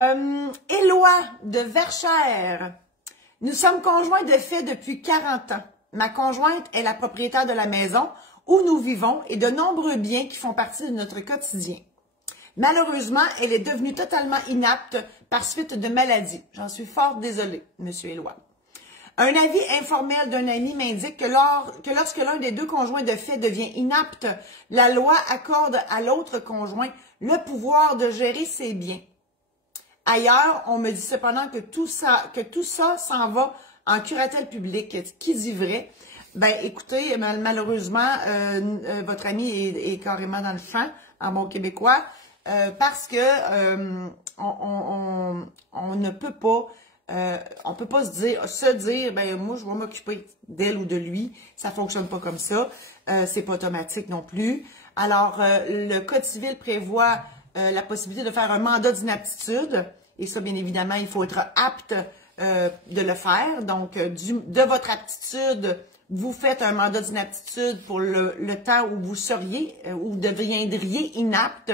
Éloi de Verchères. Nous sommes conjoints de fait depuis 40 ans. Ma conjointe est la propriétaire de la maison où nous vivons et de nombreux biens qui font partie de notre quotidien. Malheureusement, elle est devenue totalement inapte par suite de maladie. J'en suis fort désolée, Monsieur Éloi. Un avis informel d'un ami m'indique que lorsque l'un des deux conjoints de fait devient inapte, la loi accorde à l'autre conjoint le pouvoir de gérer ses biens. Ailleurs, on me dit cependant que tout ça s'en va en curatelle publique. Qui dit vrai? Ben, écoutez, malheureusement, votre ami est carrément dans le champ, en bon québécois, parce que on ne peut pas, on peut pas se dire, ben moi je vais m'occuper d'elle ou de lui. Ça fonctionne pas comme ça. C'est pas automatique non plus. Alors, le Code civil prévoit la possibilité de faire un mandat d'inaptitude. Et ça, bien évidemment, il faut être apte de le faire. Donc, de votre aptitude, vous faites un mandat d'inaptitude pour le temps où vous seriez ou deviendriez inapte.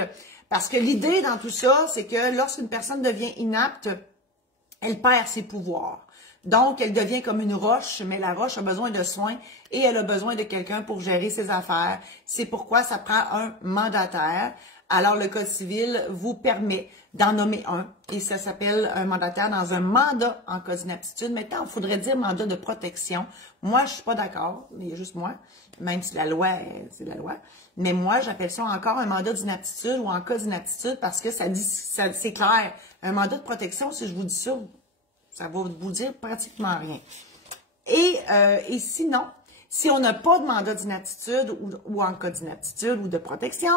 Parce que l'idée dans tout ça, c'est que lorsqu'une personne devient inapte, elle perd ses pouvoirs. Donc, elle devient comme une roche, mais la roche a besoin de soins et elle a besoin de quelqu'un pour gérer ses affaires. C'est pourquoi ça prend un mandataire. Alors, le Code civil vous permet d'en nommer un et ça s'appelle un mandataire dans un mandat en cas d'inaptitude. Maintenant, il faudrait dire mandat de protection. Moi, je suis pas d'accord, mais juste moi, même si la loi, c'est la loi. Mais moi, j'appelle ça encore un mandat d'inaptitude ou en cas d'inaptitude parce que c'est clair. Un mandat de protection, si je vous dis ça, ça va vous dire pratiquement rien. Et sinon, si on n'a pas de mandat d'inaptitude ou en cas d'inaptitude ou de protection,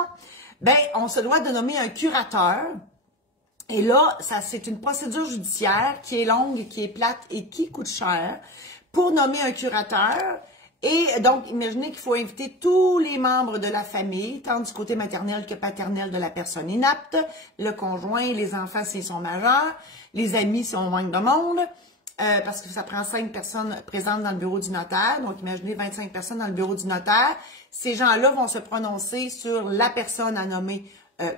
ben, on se doit de nommer un curateur. Et là, c'est une procédure judiciaire qui est longue, qui est plate et qui coûte cher pour nommer un curateur. Et donc, imaginez qu'il faut inviter tous les membres de la famille, tant du côté maternel que paternel de la personne inapte, le conjoint, les enfants s'ils sont majeurs, les amis si on manque de monde, parce que ça prend 5 personnes présentes dans le bureau du notaire. Donc, imaginez 25 personnes dans le bureau du notaire. Ces gens-là vont se prononcer sur la personne à nommer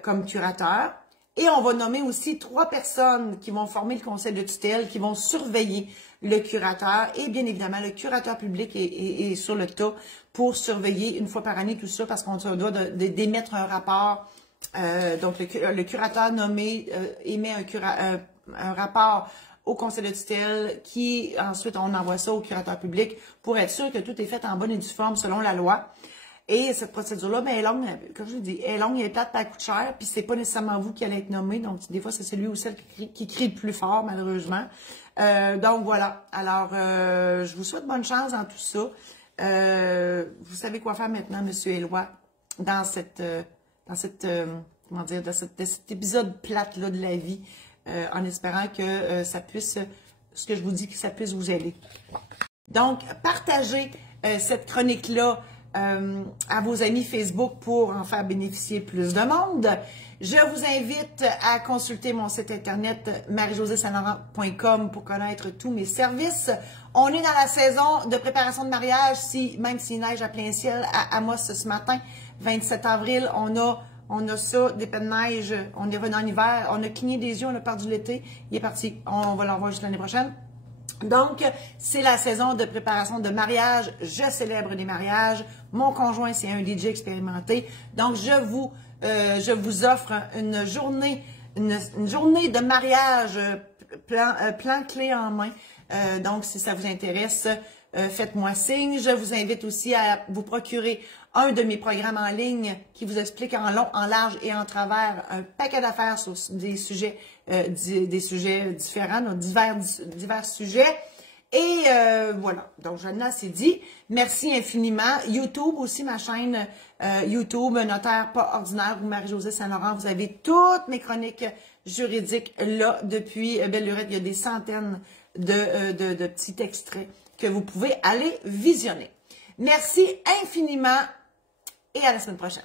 comme curateur. Et on va nommer aussi 3 personnes qui vont former le conseil de tutelle, qui vont surveiller le curateur. Et bien évidemment, le curateur public est sur le tas pour surveiller une fois par année tout ça parce qu'on se doit d'émettre un rapport. Donc, le curateur nommé émet un rapport au conseil de tutelle qui, ensuite, on envoie ça au curateur public pour être sûr que tout est fait en bonne et due forme selon la loi. Et cette procédure-là, ben, elle est longue, comme je dis, elle est longue, elle est plate, elle coûte cher, puis c'est pas nécessairement vous qui allez être nommé, donc des fois c'est celui ou celle qui crie le plus fort, malheureusement. Donc voilà. Alors, je vous souhaite bonne chance dans tout ça. Vous savez quoi faire maintenant, Monsieur Éloi, dans comment dire, dans cet épisode plate-là de la vie, en espérant que ça puisse, ce que je vous dis, que ça puisse vous aider. Donc, partagez cette chronique-là à vos amis Facebook pour en faire bénéficier plus de monde. Je vous invite à consulter mon site internet marie-josée-saint-laurent.com pour connaître tous mes services. On est dans la saison de préparation de mariage, même s'il neige à plein ciel à Amos ce matin, 27 avril, on a ça, des pets de neige, on est venu en hiver, on a cligné des yeux, on a perdu l'été, il est parti, on va l'envoyer juste l'année prochaine. Donc, c'est la saison de préparation de mariage. Je célèbre des mariages. Mon conjoint, c'est un DJ expérimenté. Donc, je vous offre une journée de mariage plan clé en main. Donc, si ça vous intéresse, faites-moi signe. Je vous invite aussi à vous procurer un de mes programmes en ligne qui vous explique en long, en large et en travers un paquet d'affaires sur des sujets différents, donc divers sujets. Et voilà, donc j'en ai assez dit. Merci infiniment. YouTube aussi, ma chaîne YouTube, Notaire pas ordinaire ou Marie-Josée Saint-Laurent. Vous avez toutes mes chroniques juridiques là depuis Belle Lurette. Il y a des centaines de petits extraits que vous pouvez aller visionner. Merci infiniment et à la semaine prochaine.